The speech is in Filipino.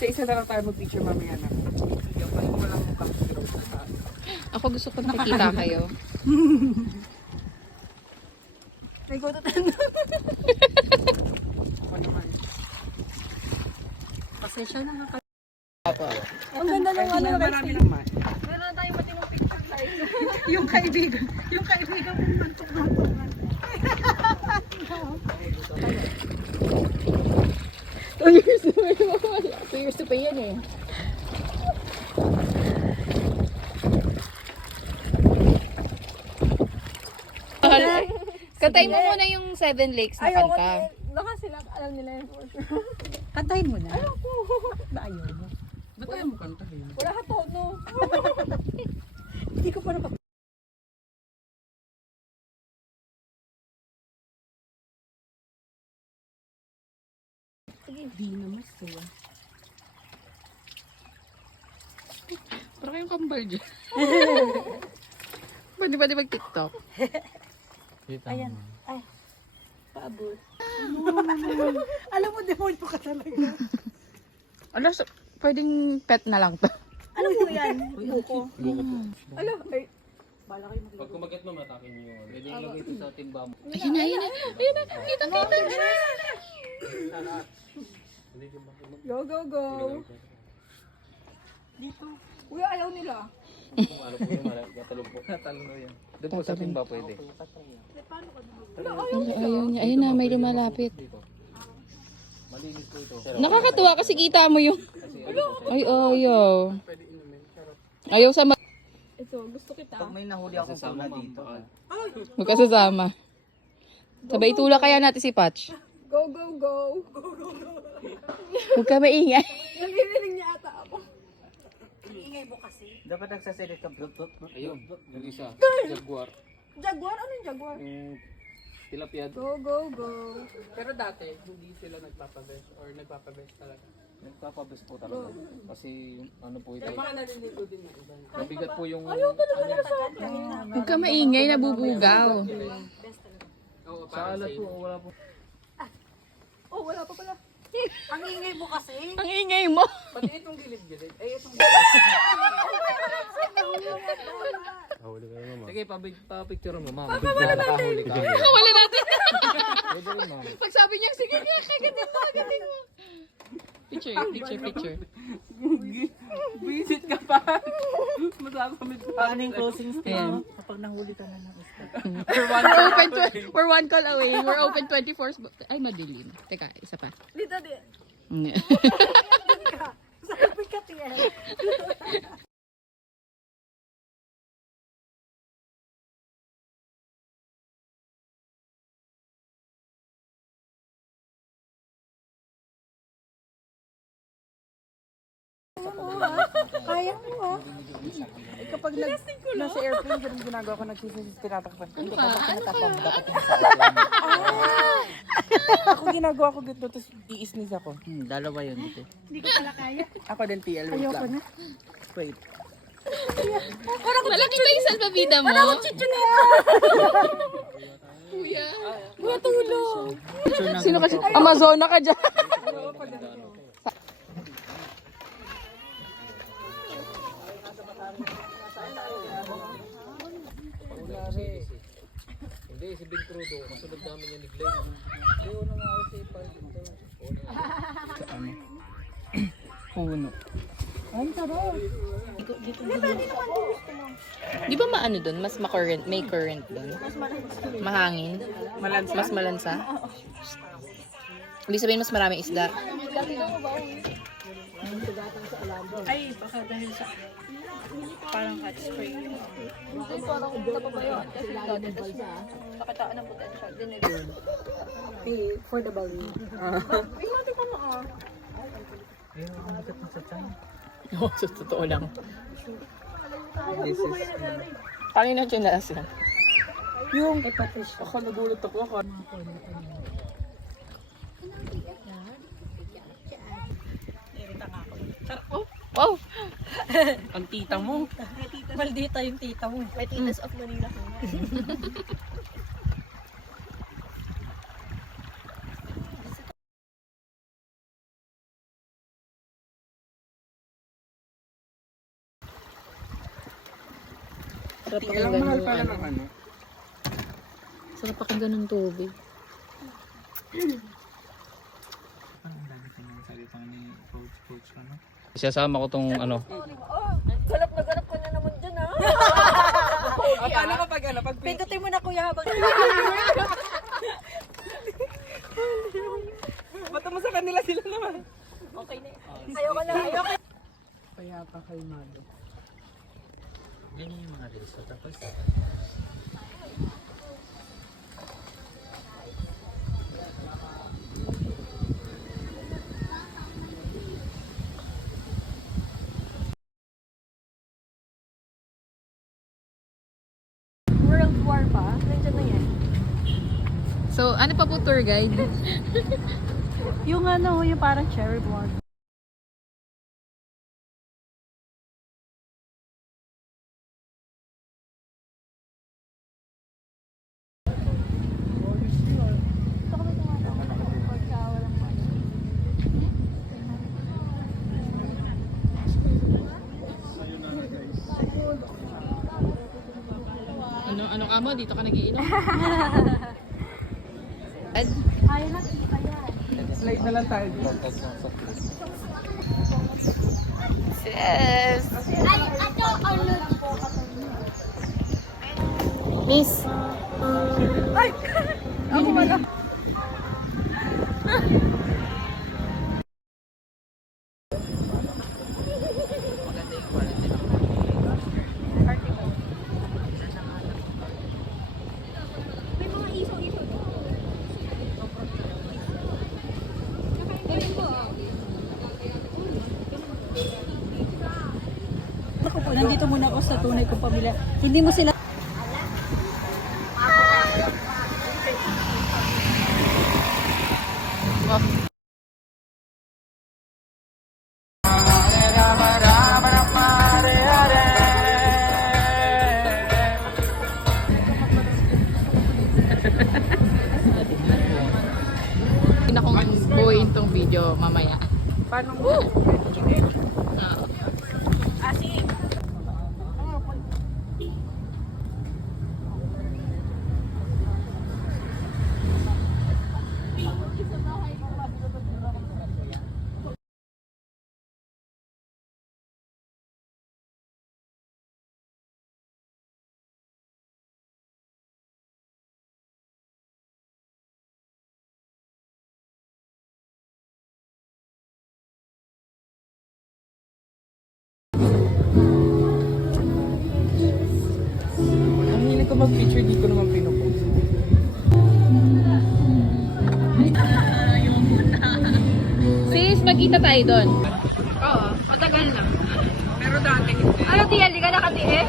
Isa-isa na lang tayo mag-picture mamaya na. Yung pala walang background sa Ako gusto ko nakikita kayo. May gututan na. ako naman. Pasensya na nga. Apo. Ang ganda ng ano. Marami naman. Meron tayong matimong picture guys. yung kaibigan kong mantok-mantokan. Two years to pay yan eh. Kantayin mo muna yung Seven Lakes na Ayoko kanta. din. Baka sila, alam nila yun for sure. Kantahin mo na. Ayoko. Ba ayaw mo? Ba't tayo mo kantahin? Wala ka tono. Hindi ko pa napag... Di naman sila. Parang kayong kambal dyan. Pwede mag-TikTok. Ayan. Ay. Paabot. Alam mo, demonyo ka talaga. Ano, pwedeng pet na lang to. Ano po yan? Buko. Ano? Ay, Pag kumagat mo, matakin nyo yun. Pwede ilagay ito sa timba mo. Ayun na, ayun na. Ayun na, kita-kita na. Go, go, go. dito. Uy, ayaw nila. Kung ano po yung katalog po. Katalog na yan. Doon po sa timba pwede. Ayun niya. Ayun na, may lumalapit. Dito. Malinis po ito. Nakakatuwa kasi kita mo yung... Kasi ano po, Ay, ayaw. Pwede inumin. Charot. Ayaw sa... Ito, gusto kita. May nahuli ako kasama pula dito. dito. Magkasasama. Sabay tula kaya natin si Patch. Go, go, go. Huwag ka maingay. Nalilinig niya ata ako. Dapat nagsasalit ka. Blut, blut, blut. ayun, yung isa. Jaguar. Jaguar? Anong jaguar? Yung tilapia. Go, go, go. Pero dati, hindi sila nagpapabest or nagpapabest talaga. Nagpapabes po talaga. Kasi ano po ito. Yung mga naliligo din yung iba. Mabigat po yung... Huwag ka maingay, nabubugaw. Oo, Sa alat po, wala po. Oh, wala pa pala. Ang ingay mo kasi. Ang ingay mo. Pati itong gilid-gilid. Ay, itong Sige, pa-picture mo, ma'am. Wala nakahuli ka. Wala natin. Pwede rin, ma'am. Pag sabi niya, sige nga, kagatin mo. Picture. visit ka pa. Masasamit pa. Paano yung closing Ayan. statement? Kapag nahuli ka na ng isda. We're one call away. We're open 24. Ay, madilim. Teka, isa pa. Dito, dito. Sabi ka, tiyan. Kaya mo ha. Kapag nasa airplane, ganun ginagawa ko, nagsisis, tinatakpan ko. Ano ka? Dapat yung sa airplane. Ako ginagawa ko ganito, tapos iisnis ako. Dalawa yun dito. Ako din TL, wait lang. Wait. Malaki ba yung salbabida mo? Kuya. Kuya, tulong. Sino kasi? Amazona ka dyan. Hindi, si Big Crudo. Kasunod namin yan ni Glenn. Hindi, una nga ako si Park. Puno. Di ba maano doon? Mas ma-current, may current doon? Mahangin? Malansa. Mas malansa? Ibig sabihin mas maraming isda. Ay, baka dahil sa parang hot spring. Hindi, parang napabayon. Kasi loaded siya. Nakataan ng potential. For the belly. Ay, mati ka na ah. Ayun, ang bigat mo sa tiyan. Oo, so, totoo lang. This is... Kanina chinaas yan. Yung, ako nagulat ako. Wow! Ang tita mo. Maldita yung tita mo. May titas of Manila. Sarap Kaya lang mahal pala ng ano. Sarap pakinggan ng tubig. Ang dami kanyang salita ni coach ano. Isasama ko tong ano. Galap na galap ka na naman dyan, ha? Paano kapag ano? Pag Pindutin mo na, kuya, habang... Bato mo sa kanila sila naman. Okay na. Ayoko na, ayoko. Kaya pa kalmado. Yan yung mga reels. Tapos, World War pa? Nandiyan na yan. So, ano pa po tour guide? Yung ano, yung parang cherry blonde. Ano ka mo? Dito ka nagiinom? Slide na lang tayo dito. Yes! Miss! Ako wala. maganda yung quality ng Ako po, nandito muna ako sa tunay kong pamilya. Hindi mo sila... Hindi na kong buuin tong video mamaya. Paano? Ang hilig ko mag-picture, di ko naman pinupost. Sis, magkita tayo doon. Oo, matagal na. Pero dati hindi. Ano, Tia? Hindi ka nakatiis?